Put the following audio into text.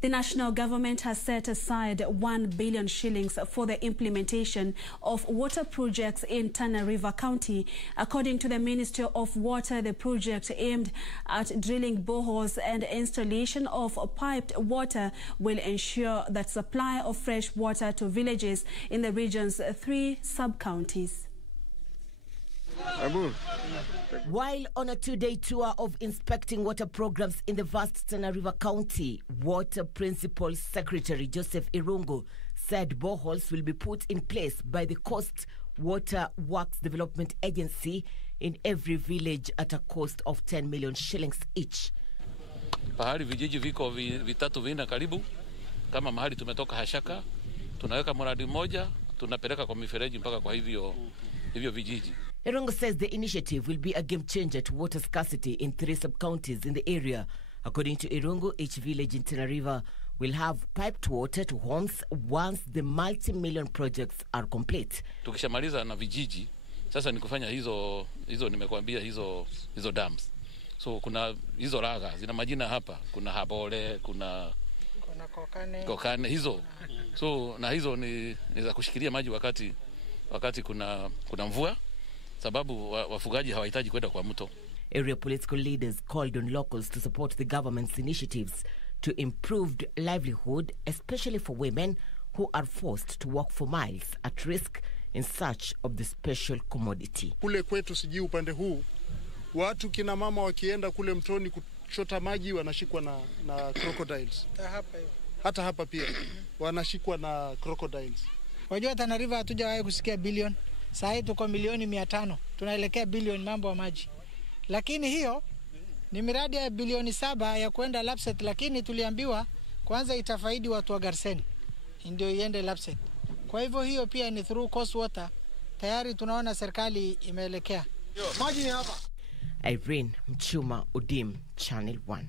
The national government has set aside 1 billion shillings for the implementation of water projects in Tana River County. According to the Ministry of Water, the project aimed at drilling boreholes and installation of piped water will ensure that supply of fresh water to villages in the region's 3 sub-counties. While on a 2-day tour of inspecting water programs in the vast Tana River County, Water Principal Secretary Joseph Irungu said boreholes will be put in place by the Coast Water Works Development Agency in every village at a cost of 10 million shillings each. Pahali vijiji viko vitatu vina karibu, kama mahali tumetoka Hashaka, tunaweka mradi mmoja, tunapeleka kwa mifereji mpaka kwa hivyo vijiji. Irungu says the initiative will be a game changer to water scarcity in 3 sub-counties in the area. According to Irungu, each village in Tana River will have piped water to homes once the multi-million projects are complete. Tukishamaliza na vijiji, sasa ni kufanya hizo nimekuambia hizo dams. So kuna hizo raga, zina majina hapa, kuna Habole, kuna kokane hizo. So na hizo ni za kushikilia maji wakati kuna mvua, sababu wafugaji hawahitaji kwenda kwa mto. Area political leaders called on locals to support the government's initiatives to improved livelihood, especially for women who are forced to walk for miles at risk in search of the special commodity. Kule kwetu siji upande huu, watu kina mama wakienda kule mtoni kuchota maji wanashikwa na crocodiles. Hata hapa pia wanashikwa na crocodiles. Wajua Tana River hatujawahi kusikia bilioni. Sasa hivi tuko milioni 500. Tunaelekea bilioni mambo ya maji. Lakini hiyo ni miradi ya bilioni 7 ya kwenda Lapset, lakini tuliambiwa kwanza itafaidi watu wa Garseni ndio iende Lapset. Kwa hivyo hiyo pia ni through Coast Water. Tayari tunaona serikali imeelekea. Maji ni hapa. Irene Mchuma, Udim, Channel 1.